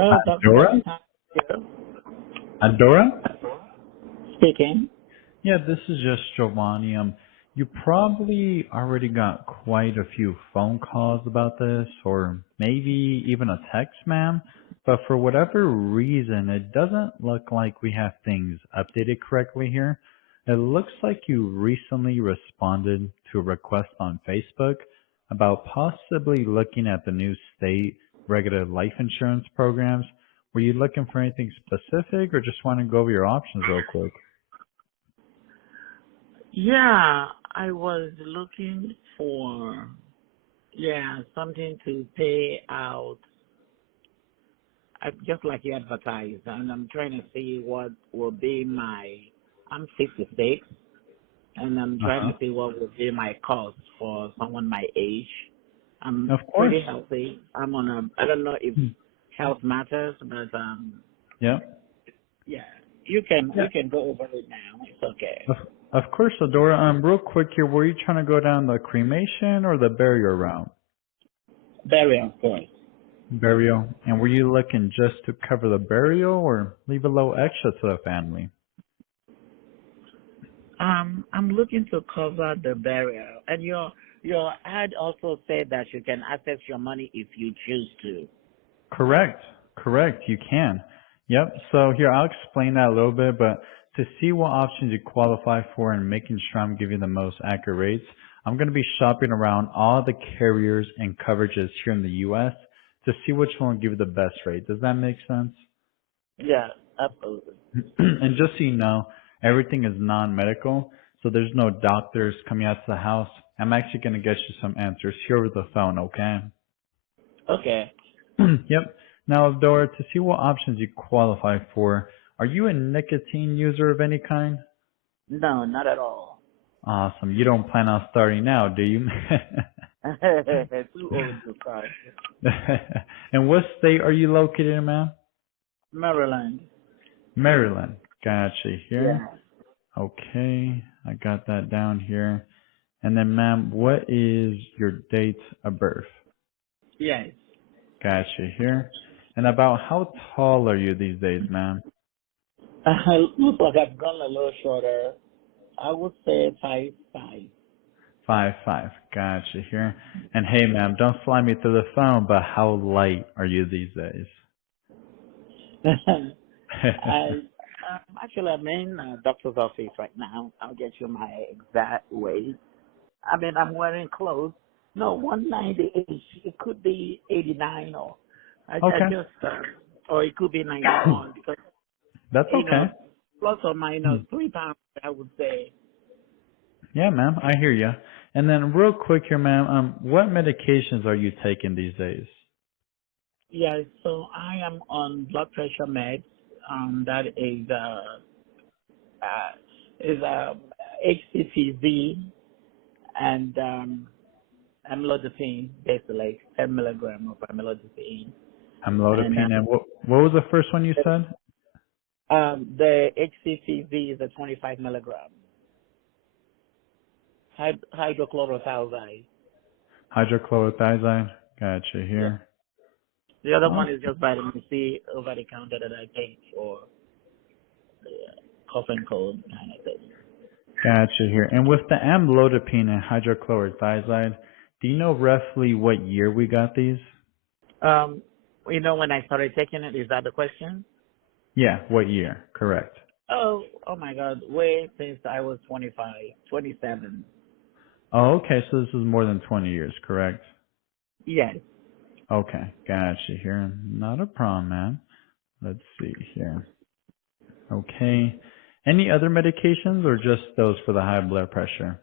Hello, Dr. Adora? Benita here. Adora? Speaking. Yeah, this is just Giovanni. You probably already got quite a few phone calls about this, or maybe even a text, ma'am. But for whatever reason, it doesn't look like we have things updated correctly here. It looks like you recently responded to a request on Facebook about possibly looking at the new state regular life insurance programs. Were you looking for anything specific or just want to go over your options real quick? Yeah, I was looking for something to pay out, just like you advertised, and I'm trying to see what will be my. I'm 66, and I'm trying Uh-huh. to see what will be my cost for someone my age. I'm Of course. pretty healthy. I'm on a. I don't know if Hmm. health matters, but Yeah. yeah, you can Yeah. go over it now. It's okay. Of, of course, Adora. Real quick here, were you trying to go down the cremation or the burial route? Very of course. Burial. And were you looking just to cover the burial or leave a little extra to the family? I'm looking to cover the burial, and your ad also said that you can access your money if you choose to. Correct. Correct. You can. Yep. So here, I'll explain that a little bit, but to see what options you qualify for and making sure I'm giving you the most accurate rates, I'm going to be shopping around all the carriers and coverages here in the U.S. to see which one will give you the best rate. Does that make sense? Yeah, absolutely. And just so you know, everything is non-medical, so there's no doctors coming out to the house. I'm actually going to get you some answers here over the phone, okay? Okay. Yep. Now, Dora, to see what options you qualify for, are you a nicotine user of any kind? No, not at all. Awesome. You don't plan on starting now, do you? Too old to start. And what state are you located in, ma'am? Maryland. Maryland. Gotcha here. Yeah. Okay. I got that down here. And then, ma'am, what is your date of birth? Yes. Gotcha here. And about how tall are you these days, ma'am? Looks like I've gone a little shorter. I would say 5'5". 5'5". Gotcha here. And hey, ma'am, don't fly me through the phone, but how light are you these days? Actually, I'm in a doctor's office right now. I'll get you my exact weight. I mean, I'm wearing clothes. No, 198. It could be 89 or I Okay. just, or it could be 91 because, That's you know, okay. plus or Hmm. minus 3 pounds, I would say. Yeah, ma'am, I hear you. And then real quick here, ma'am, what medications are you taking these days? Yeah, so I am on blood pressure meds. That is HCPV and amlodipine, basically 10 milligram of amlodipine. And Amlodipine. And what was the first one you said? the HCCV is a 25 milligram. Hydrochlorothiazide. Hydrochlorothiazide. Gotcha Yeah. here. The other one is Awesome. just vitamin C over the counter that I take for cough and cold kind of thing. Gotcha here. And with the amlodipine and hydrochlorothiazide, do you know roughly what year we got these? Um, when I started taking it, is that the question? Yeah, what year? Correct. Oh my God, way since I was 25, 27. Oh, okay. So this is more than 20 years, correct? Yes. Okay. Gotcha here. Not a problem, man. Let's see here. Okay. Any other medications or just those for the high blood pressure?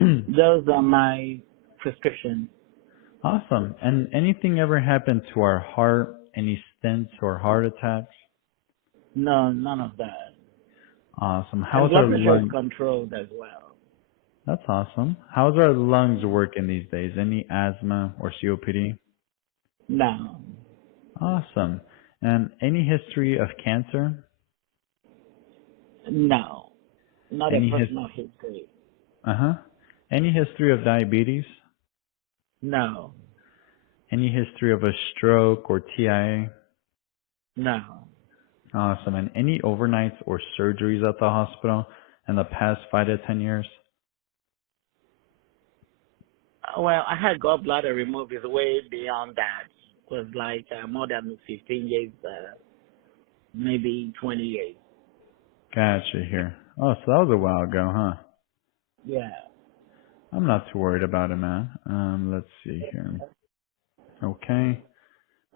Those are my prescriptions. Awesome. And anything ever happened to our heart? Any stents or heart attacks? No, none of that. Awesome. And How's our blood pressure is lung? controlled as well. That's awesome. How's our lungs working these days? Any asthma or COPD? No. Awesome. And any history of cancer? No. Not a Any personal history. uh-huh. Any history of diabetes? No. Any history of a stroke or TIA? No. Awesome. And any overnights or surgeries at the hospital in the past 5 to 10 years? Well, I had gallbladder removed. It's way beyond that. It was like more than 15 years, maybe 20 years. Gotcha here. Oh, so that was a while ago, huh? Yeah. I'm not too worried about it, man. Let's see here. Okay.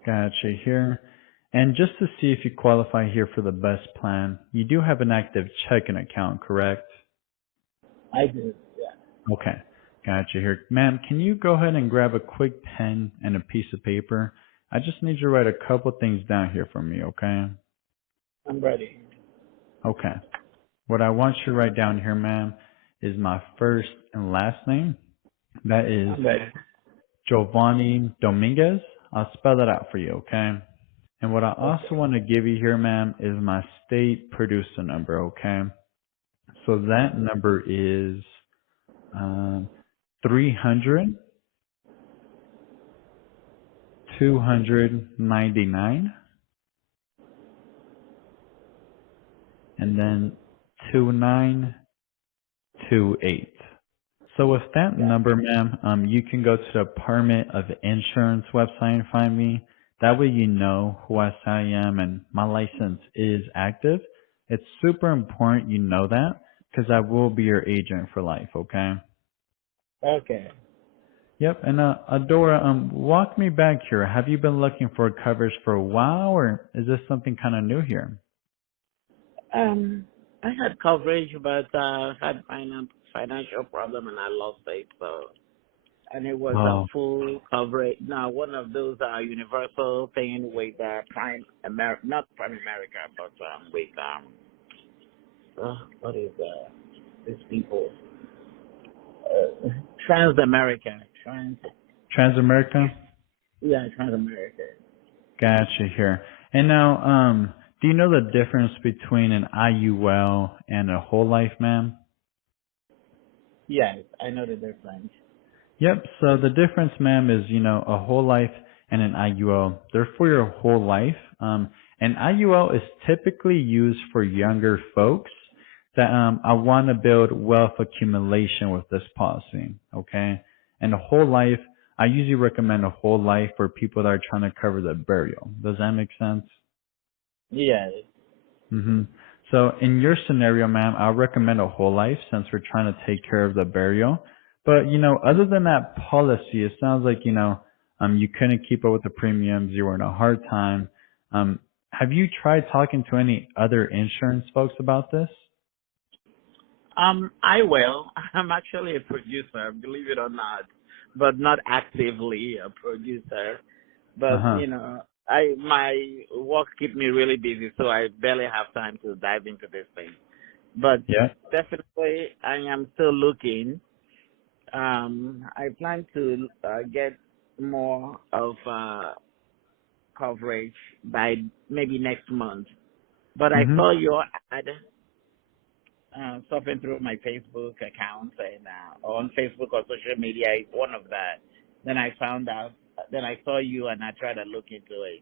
Gotcha here. And just to see if you qualify here for the best plan, you do have an active checking account, correct? I do. Yeah. Okay. Gotcha here. Ma'am, can you go ahead and grab a quick pen and a piece of paper? I just need you to write a couple things down here for me, okay? I'm ready. Okay. What I want you to write down here, ma'am, is my first and last name. That is I'm ready. Giovanni Dominguez. I'll spell that out for you, okay? And what I Okay. also want to give you here, ma'am, is my state producer number, okay? So that number is 300 299 and then 2928. So with that Yeah. number, ma'am, you can go to the Department of Insurance website and find me. That way you know who I say I am and my license is active. It's super important you know that because I will be your agent for life, okay? Okay. Yep, and Adora, walk me back here. Have you been looking for coverage for a while or is this something kind of new here? I had coverage, but had financial problem and I lost it. So, and it was a Oh, full coverage. Now, one of those universal thing with not Prime America, but with what is these people? Trans America. Transamerica? Trans America. Gotcha here. And now, do you know the difference between an IUL and a whole life, ma'am? Yes, I know the difference. Yep. So the difference, ma'am, is, a whole life and an IUL. They're for your whole life. An IUL is typically used for younger folks that, I want to build wealth accumulation with this policy. Okay. And a whole life, I usually recommend a whole life for people that are trying to cover the burial. Does that make sense? Yes. hmm So in your scenario, ma'am, I'll recommend a whole life since we're trying to take care of the burial. But, other than that policy, it sounds like, you couldn't keep up with the premiums. You were in a hard time. Have you tried talking to any other insurance folks about this? I will. I'm actually a producer, believe it or not, but not actively a producer. But Uh-huh. my work keep me really busy, so I barely have time to dive into this thing. But Yeah. definitely, I am still looking. I plan to get more of coverage by maybe next month. But I hmm saw your ad surfing through my Facebook account and on Facebook or social media is one of that. Then I found out. Then I saw you and I tried to look into it.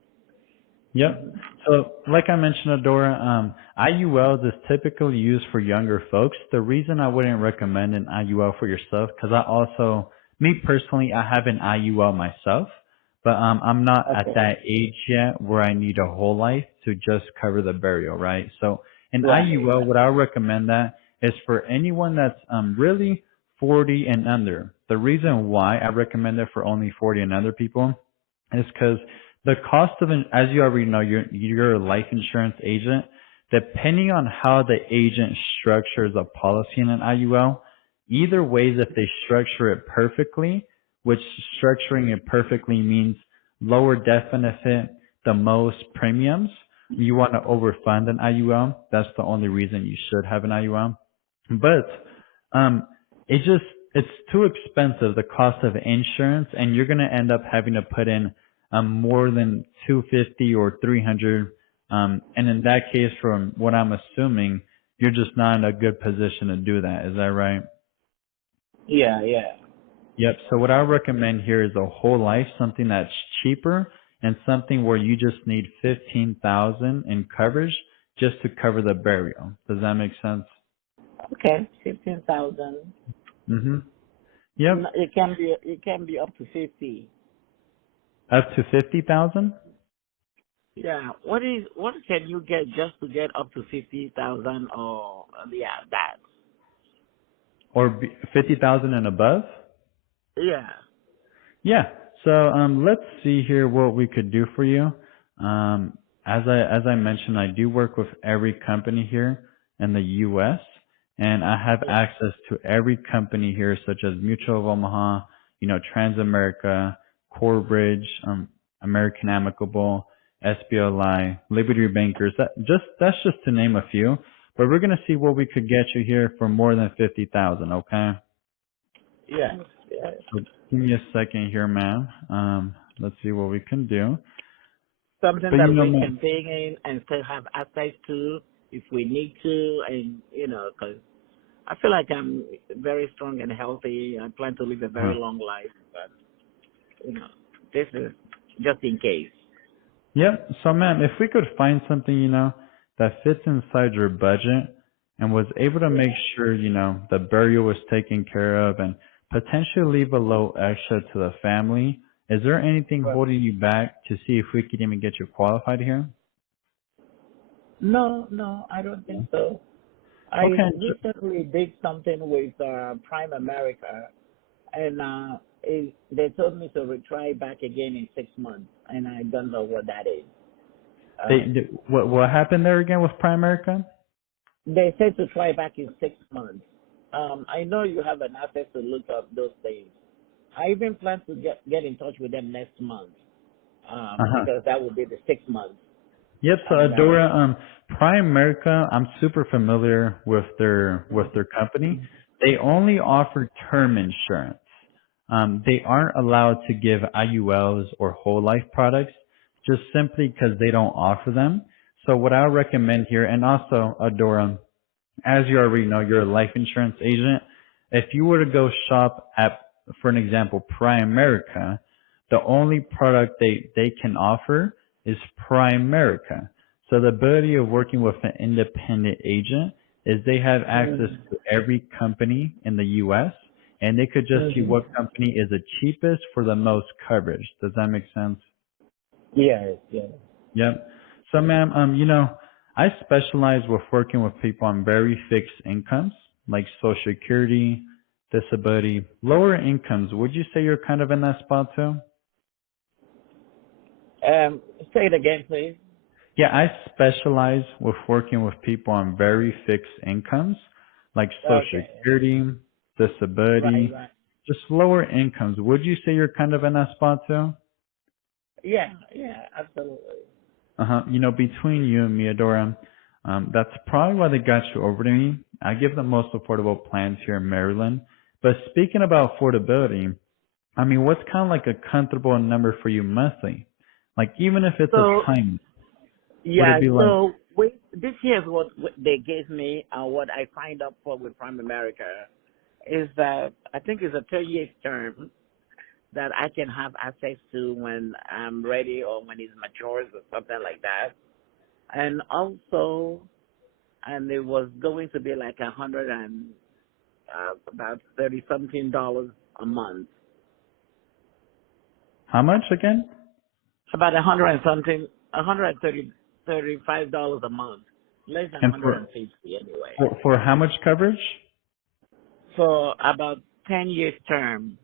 Yep. So, like I mentioned, Adora, IULs is typically used for younger folks. The reason I wouldn't recommend an IUL for yourself, because me personally, I have an IUL myself, but I'm not at Okay. that age yet where I need a whole life to just cover the burial, right? So, an Right. IUL, what I recommend that is for anyone that's really 40 and under. The reason why I recommend it for only 40 and under people is because the cost of as you already know, you're a life insurance agent. Depending on how the agent structures a policy in an IUL, either ways if they structure it perfectly, which structuring it perfectly means lower death benefit, the most premiums, you want to overfund an IUL. That's the only reason you should have an IUL. But it just it's too expensive, the cost of insurance, and you're gonna end up having to put in more than 250 or 300. And in that case, from what I'm assuming, you're just not in a good position to do that. Is that right? Yeah. Yep. So what I recommend here is a whole life, something that's cheaper and something where you just need 15,000 in coverage just to cover the burial. Does that make sense? Okay, 15,000. Mhm. Yep. It can be up to 50. Up to 50,000 Yeah. What can you get just to get up to 50,000 or yeah, that. or 50,000 and above? Yeah. Yeah. So let's see here what we could do for you. As I mentioned, I do work with every company here in the U.S. and I have Yeah. access to every company here, such as Mutual of Omaha, Transamerica, Corebridge, American Amicable, SBLI, Liberty Bankers. That's just to name a few. But we're gonna see what we could get you here for more than 50,000. Okay. Yeah. Yeah. So give me a second here, ma'am. Let's see what we can do. Something But that we ma'am, can pay in and still have access to if we need to, and because I feel like I'm very strong and healthy. I plan to live a very uh, long life, but this is just in case. yep. So ma'am, if we could find something, that fits inside your budget and was able to make Yeah. sure, the burial was taken care of and potentially leave a little extra to the family, is there anything But holding you back to see if we could even get you qualified here? no, no, I don't think so. I Okay. recently did something with Prime America, and they told me to retry back again in 6 months, and I don't know what that is. What happened there again with Primerica? They said to try back in 6 months. I know you have an access to look up those things. I even plan to get in touch with them next month Uh-huh. because that will be the 6 months. Yep. So And Adora, Prime America, I'm super familiar with their company. They only offer term insurance. They aren't allowed to give IULs or whole life products just simply because they don't offer them. So what I recommend here, and also Adora, as you already know, you're a life insurance agent. If you were to go shop at, for an example, Primerica, the only product they can offer is Primerica. So the ability of working with an independent agent is they have access to every company in the U.S. and they could just see what company is the cheapest for the most coverage. Does that make sense? yes, yes. Yep. So ma'am, I specialize with working with people on very fixed incomes, like Social Security, disability, lower incomes. Would you say you're kind of in that spot too? Say it again, please. Yeah, I specialize with working with people on very fixed incomes, like Social Okay. Security, Right, disability, right. just lower incomes. Would you say you're kind of in that spot too? Yeah, yeah, absolutely. Uh-huh. Between you and me, Adora, that's probably why they got you over to me. I give the most affordable plans here in Maryland. But speaking about affordability, I mean, what's kind of like a comfortable number for you monthly? Like, even if it's a So time, would it yeah, be like, so this here's what they gave me and what I signed up for with Prime America is that I think it's a 30-year term that I can have access to when I'm ready or when it matures or something like that. And also, and it was going to be like about $30-something a month, how much again? about 100 and something, $135 a month, less than And 150 anyway. for how much coverage? For about 10 years term.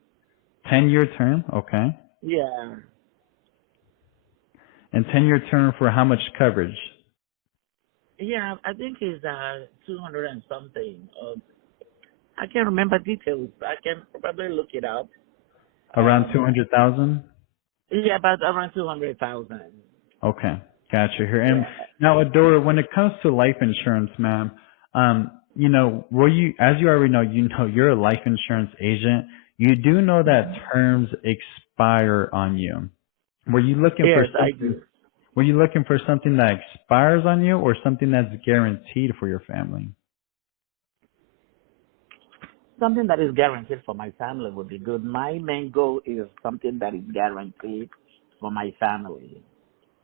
10-year term, okay. Yeah. And 10-year term for how much coverage? Yeah, I think it's 200 and something. I can't remember details. I can probably look it up. Around 200,000? Yeah, about around 200,000. Okay, gotcha here. And Yeah. now, Adora, when it comes to life insurance, ma'am, were you, as you already know, you're a life insurance agent. You do know that terms expire on you. Were you looking for Yes, I something? do. Were you looking for something that expires on you, or something that's guaranteed for your family? Something that is guaranteed for my family would be good. My main goal is something that is guaranteed for my family.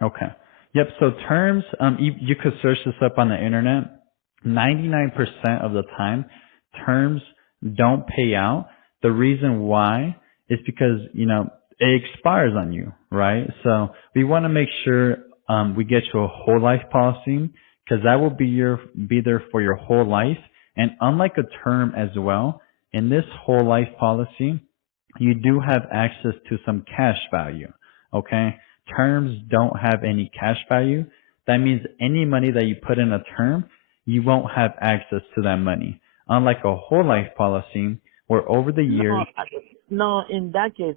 Okay. Yep. So terms, you could search this up on the internet. 99% of the time, terms don't pay out. The reason why is because, it expires on you, right? So we want to make sure, we get you a whole life policy because that will be there for your whole life. And unlike a term as well, in this whole life policy, you do have access to some cash value. Okay. Terms don't have any cash value. That means any money that you put in a term, you won't have access to that money. Unlike a whole life policy where over the No, years, no. In that case,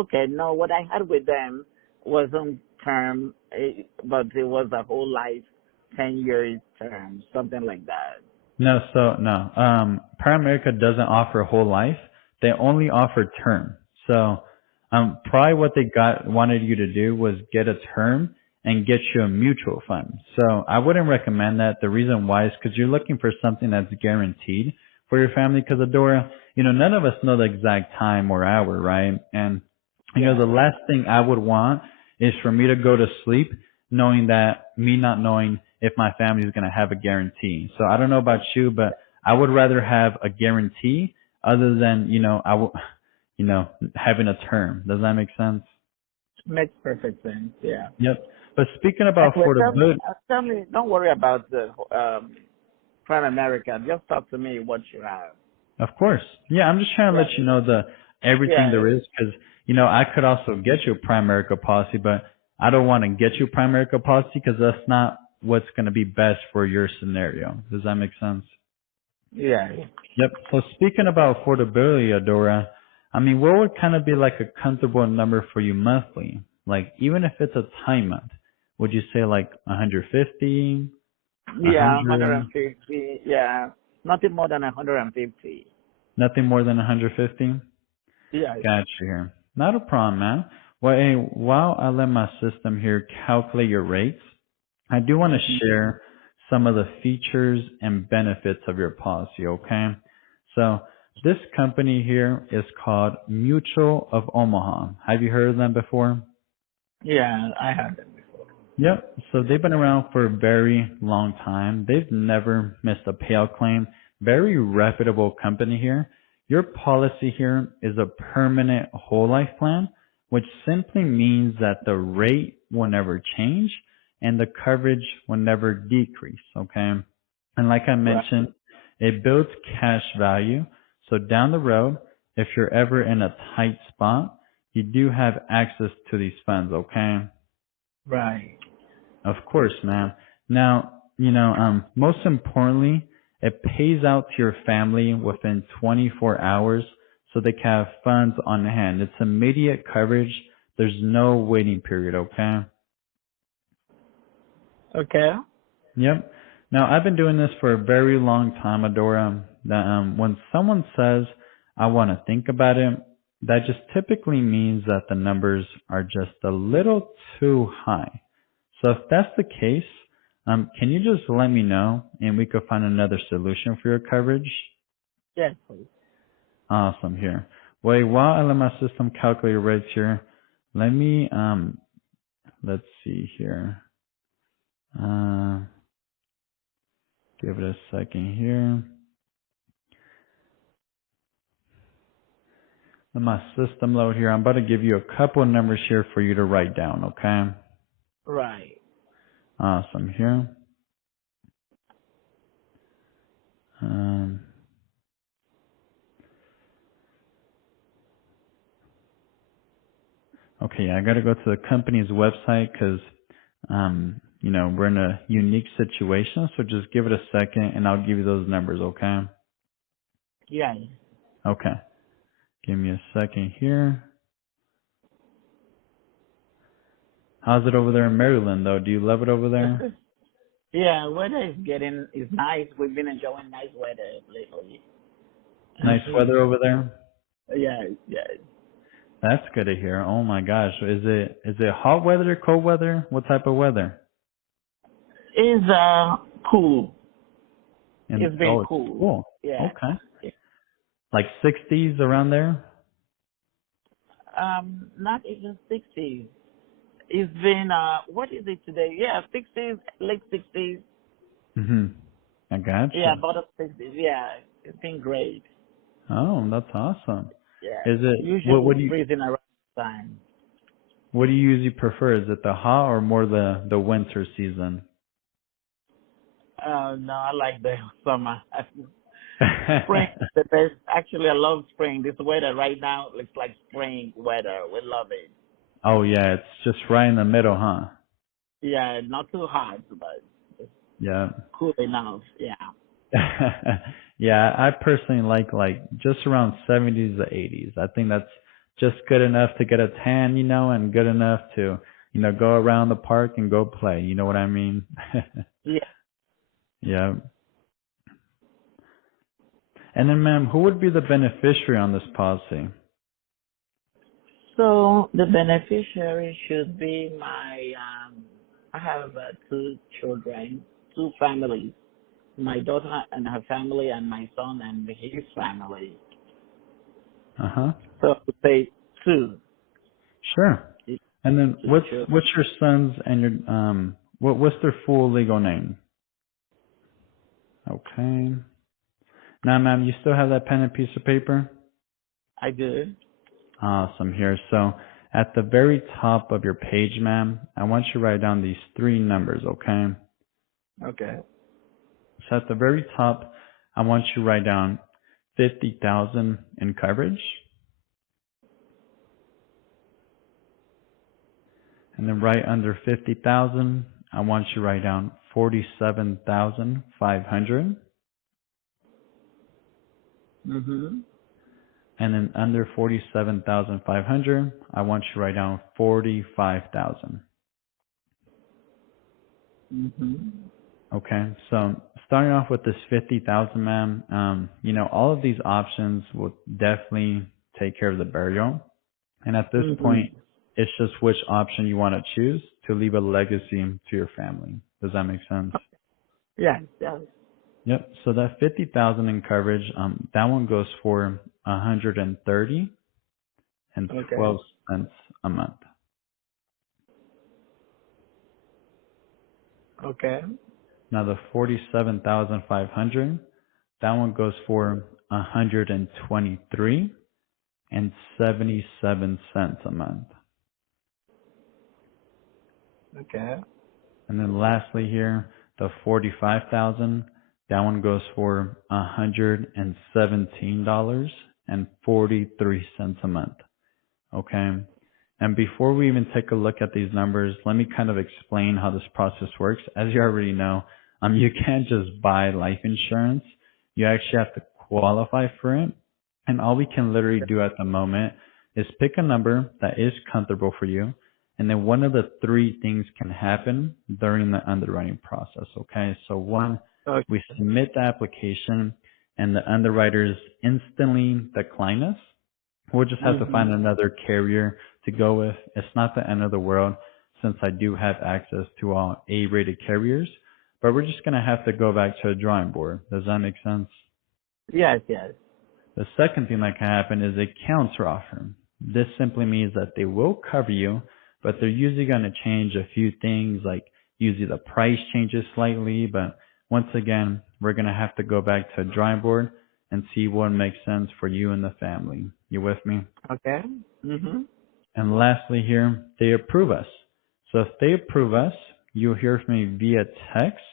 okay. No, what I had with them was on term, but it was a whole life, 10 years term, something like that. no. Paramerica doesn't offer whole life. They only offer term. So, probably what they wanted you to do was get a term and get you a mutual fund. So I wouldn't recommend that. The reason why is because you're looking for something that's guaranteed for your family. Because Adora, none of us know the exact time or hour, right? And Yeah. the last thing I would want is for me to go to sleep not knowing if my family is going to have a guarantee. So I don't know about you, but I would rather have a guarantee other than, having a term. Does that make sense? Makes perfect sense. Yeah. Yep. But speaking about Anyway, affordability, tell me. Don't worry about the Prime America. Just talk to me what you have. of course. Yeah, I'm just trying to let Yeah. you know everything Yeah. there is because, I could also get you a Primerica policy, but I don't want to get you a Primerica policy because that's not what's going to be best for your scenario. Does that make sense? Yeah. Yep. So speaking about affordability, Adora, I mean, what would kind of be like a comfortable number for you monthly? Like, even if it's a time month, would you say like 150, Yeah. 100, 150. Yeah. Nothing more than 150. nothing more than 150? Yeah. Gotcha here. Not a problem, man. Well, hey, while I let my system here calculate your rates, I do want to Mhm. share some of the features and benefits of your policy, okay? So this company here is called Mutual of Omaha. Have you heard of them before? Yeah. I have them before. Yep. So they've been around for a very long time. They've never missed a payout claim. Very reputable company here. Your policy here is a permanent whole life plan, which simply means that the rate will never change and the coverage will never decrease. Okay. And like I Right. mentioned, it builds cash value. So down the road, if you're ever in a tight spot, you do have access to these funds. Okay. Right. Of course, man. Now, most importantly, it pays out to your family within 24 hours so they can have funds on hand. It's immediate coverage. There's no waiting period, okay? Okay. Yep. Now, I've been doing this for a very long time, Adora. That, when someone says, I want to think about it, that just typically means that the numbers are just a little too high. So if that's the case, can you just let me know and we could find another solution for your coverage? Yes, please. Awesome here. Wait, while I let my system calculate your rates here, let me, let's see here. Uh, give it a second here. Let my system load here. I'm about to give you a couple of numbers here for you to write down, okay? Right. Awesome here. Um, okay, I got to go to the company's website because, we're in a unique situation. So just give it a second and I'll give you those numbers, okay? Yeah. Okay. Give me a second here. How's it over there in Maryland, though? Do you love it over there? Yeah, weather is nice. We've been enjoying nice weather lately. Nice weather over there? Yeah, yeah. That's good to hear. Oh my gosh. Is it hot weather, cold weather? What type of weather? It's cool. And It's been oh, it's cool. cool. Yeah. Okay. Like 60s around there? Not even 60s. It's been what is it today? Yeah, 60s, late 60s. Mhm. I Yeah, gotcha. about the 60s. Yeah, it's been great. Oh, that's awesome. Yeah, Is it usually what do you freezing around the time. usually prefer? Is it the hot or more the winter season? No, I like the summer. Spring is the best. Actually, I love spring. This weather right now looks like spring weather. We love it. Oh yeah, it's just right in the middle, huh? Yeah, not too hot, but it's Yeah. cool enough. Yeah. Yeah, I personally like just around 70s to 80s. I think that's just good enough to get a tan, and good enough to, go around the park and go play. You know what I mean? Yeah. Yeah. And then, ma'am, who would be the beneficiary on this policy? So the beneficiary should be I have two children, two families. My daughter and her family, and my son and his family. Uh-huh. So I would say two. Sure. Two And then children. what's your son's and your what's their full legal name? Okay. Now, ma'am, you still have that pen and piece of paper? I do. Awesome. Here. So at the very top of your page, ma'am, I want you to write down these three numbers, okay? Okay. So at the very top, I want you to write down 50,000 in coverage. And then right under 50,000, I want you to write down 47,500. Mhm. And then under 47,500, I want you to write down 45,000. Mhm. Okay, so starting off with this 50,000, ma'am, all of these options will definitely take care of the burial. And at this Mhm. point, it's just which option you want to choose to leave a legacy to your family. Does that make sense? Yes. Yes. Yep. So that 50,000 in coverage, that one goes for 130 and Okay. 12 cents a month. Okay. Now the 47,500, that one goes for 123 and 77 cents a month. Okay. And then lastly here, the 45,000, that one goes for $117 and 43 cents a month. Okay. And before we even take a look at these numbers, let me kind of explain how this process works. As you already know, you can't just buy life insurance. You actually have to qualify for it. And all we can literally do at the moment is pick a number that is comfortable for you. And then one of the three things can happen during the underwriting process. Okay. So one, Okay. we submit the application and the underwriters instantly decline us. We'll just have to find Mhm. another carrier to go with. It's not the end of the world since I do have access to all A-rated carriers, but we're just going to have to go back to a drawing board. Does that make sense? Yes. Yes. The second thing that can happen is a counter offer. This simply means that they will cover you, but they're usually going to change a few things, like usually the price changes slightly, but once again, we're going to have to go back to a drawing board and see what makes sense for you and the family. You with me? Okay. Mhm. And lastly here, they approve us. So if they approve us, you'll hear from me via text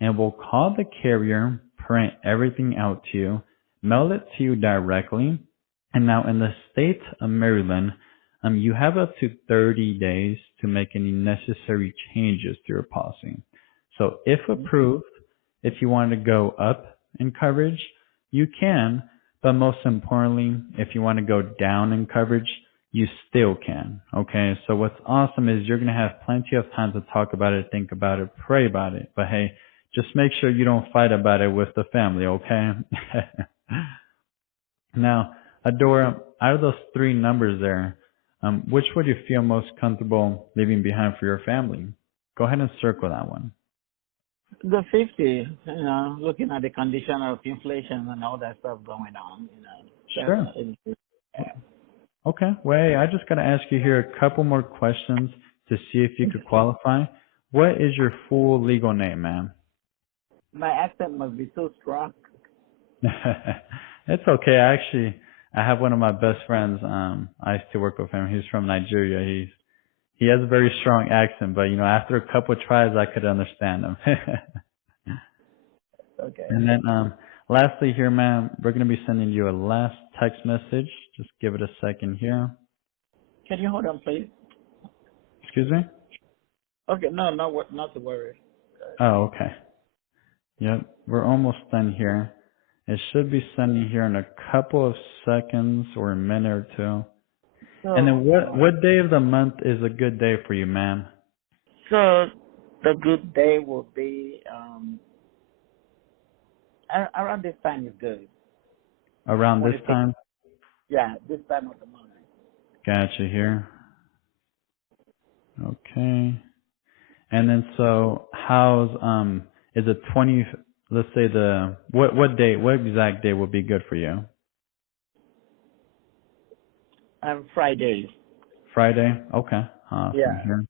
and we'll call the carrier, print everything out to you, mail it to you directly. And now in the state of Maryland, you have up to 30 days to make any necessary changes to your policy. So if approved, if you want to go up in coverage, you can. But most importantly, if you want to go down in coverage, you still can. Okay. So what's awesome is you're going to have plenty of time to talk about it, think about it, pray about it. But hey, just make sure you don't fight about it with the family. Okay. Now, Adora, out of those three numbers there, which would you feel most comfortable leaving behind for your family? Go ahead and circle that one. The 50, looking at the condition of inflation and all that stuff going on, Sure. definitely. Okay. Well, hey, I just got to ask you here a couple more questions to see if you could qualify. What is your full legal name, ma'am? My accent must be so strong. It's okay. I have one of my best friends. I used to work with him. He's from Nigeria. He has a very strong accent, but after a couple of tries, I could understand him. Okay. And then, lastly here, ma'am, we're going to be sending you a last text message. Just give it a second here. Can you hold on, please? Excuse me? Okay, no, not to worry. Oh, okay. Yep. We're almost done here. It should be sending here in a couple of seconds or a minute or two. And So, then what day of the month is a good day for you, ma'am? so the good day will be around this time is good. Around this 26. time? Yeah, this time of the month. Gotcha here. Okay. And then so how's is it 20, let's say what day, what exact day would be good for you? Fridays. Friday? Okay. Awesome Yeah. here.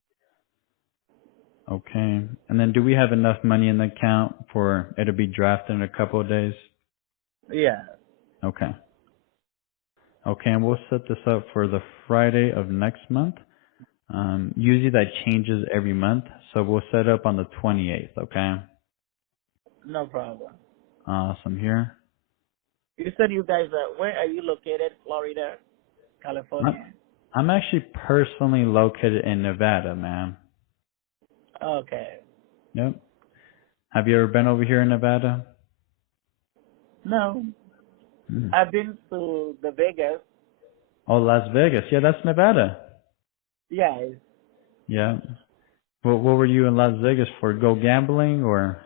Okay. And then do we have enough money in the account for it to be drafted in a couple of days? Yeah. Okay. Okay, and we'll set this up for the Friday of next month. Usually that changes every month, so we'll set up on the 28th, okay? No problem. Awesome here. You said you guys are, where are you located? Florida, I'm California? I'm actually personally located in Nevada, ma'am. Okay. Yep. Have you ever been over here in Nevada? No, Mm. I've been to the Vegas. Oh, Las Vegas. Yeah, that's Nevada. Yeah. Yeah. What were you in Las Vegas for? Go gambling or?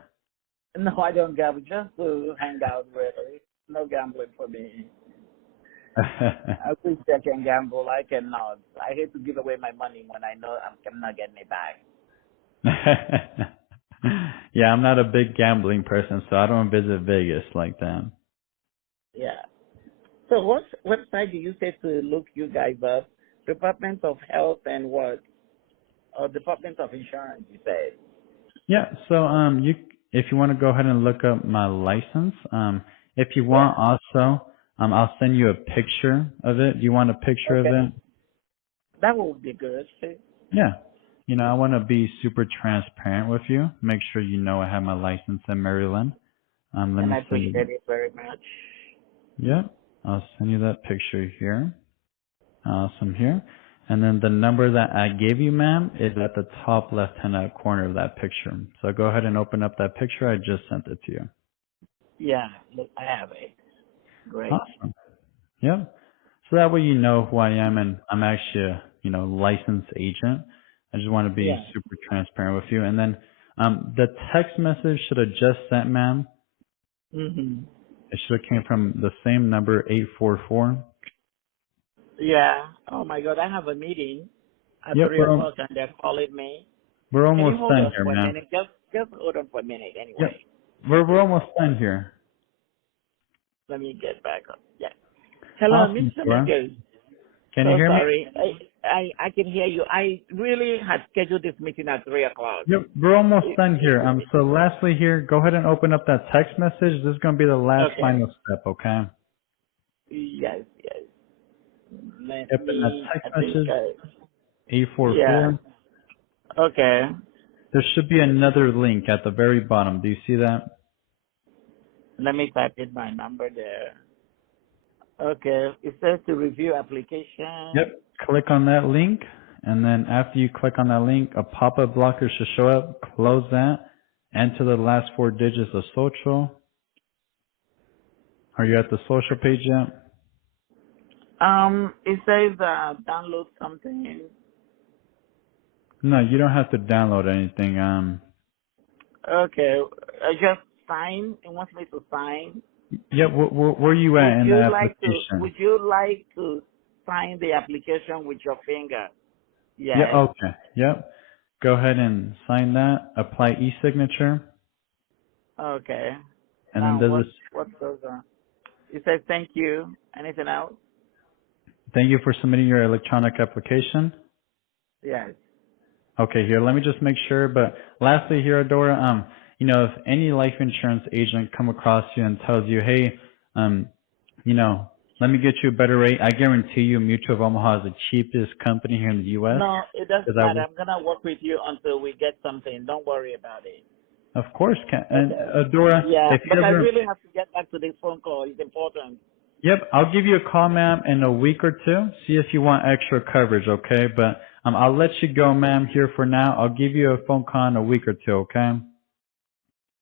No, I don't gamble. Just to hang out, really. No gambling for me. I wish I can gamble. I cannot. I hate to give away my money when I know I'm not getting it back. Yeah, I'm not a big gambling person, so I don't visit Vegas like that. Yeah. So what website do you say to look you guys up? Department of Health and what? Or Department of Insurance, you said? Yeah, so if you want to go ahead and look up my license, if you Yeah. want also, I'll send you a picture of it. Do you want a picture of Okay. it? That would be good. Yeah. I want to be super transparent with you. Make sure you know I have my license in Maryland. Let And me I send you. appreciate it very much. Yeah, I'll send you that picture here. Awesome here. And then the number that I gave you, ma'am, is at the top left-hand corner of that picture. So go ahead and open up that picture. I just sent it to you. Yeah, look, I have it. Great. Awesome. Yep. So that way you know who I am, and I'm actually a licensed agent. I just want to be Yeah. super transparent with you. And then the text message should have just sent, ma'am. Mhm. It should have came from the same number, 844. Yeah. Oh my God, I have a meeting at Yep, 3 o'clock, and they're calling me. we're Can almost you hold done on here, for a ma'am. minute? Just hold on for a minute, Yep, anyway. we're almost done here. Let me get back up. Yeah. Hello, Awesome, Mr. Flora. Marcus. Can you So hear me? sorry. I can hear you. I really had scheduled this meeting at 3 o'clock. Yep, we're almost It- done here. So lastly here, go ahead and open up that text message. This is going to be the last Okay. final step, okay? Yes, yes. Let Yep, and that me, text I think, message, yeah. 844. Okay. There should be another link at the very bottom. Do you see that? Let me type in my number there. Okay. It says to review application. Yep. Click on that link, and then after you click on that link, a pop-up blocker should show up. Close that. Enter the last four digits of social. Are you at the social page yet? It says download something. No, you don't have to download anything. Okay. I just sign. It wants me to sign. Yeah, where are you at in the application? Would you like to sign the application with your finger? Yeah, Yes. okay. Yep. Go ahead and sign that. Apply e-signature. Okay. And then Now does this, what goes on? It says thank you. Anything else? thank you for submitting your electronic application. Yes. Okay, here, let me just make sure. But lastly here, Adora, if any life insurance agent come across you and tells you, hey, um, you know, let me get you a better rate, I guarantee you Mutual of Omaha is the cheapest company here in the U.S. No, it doesn't Because I matter. will, I'm gonna work with you until we get something. Don't worry about it. of course, and Okay. Adora, Yeah, if you but I ever, really have to get back to this phone call. It's important. yep, I'll give you a call, ma'am, in a week or two, see if you want extra coverage, okay? But I'll let you go, ma'am, here for now. I'll give you a phone call in a week or two, okay?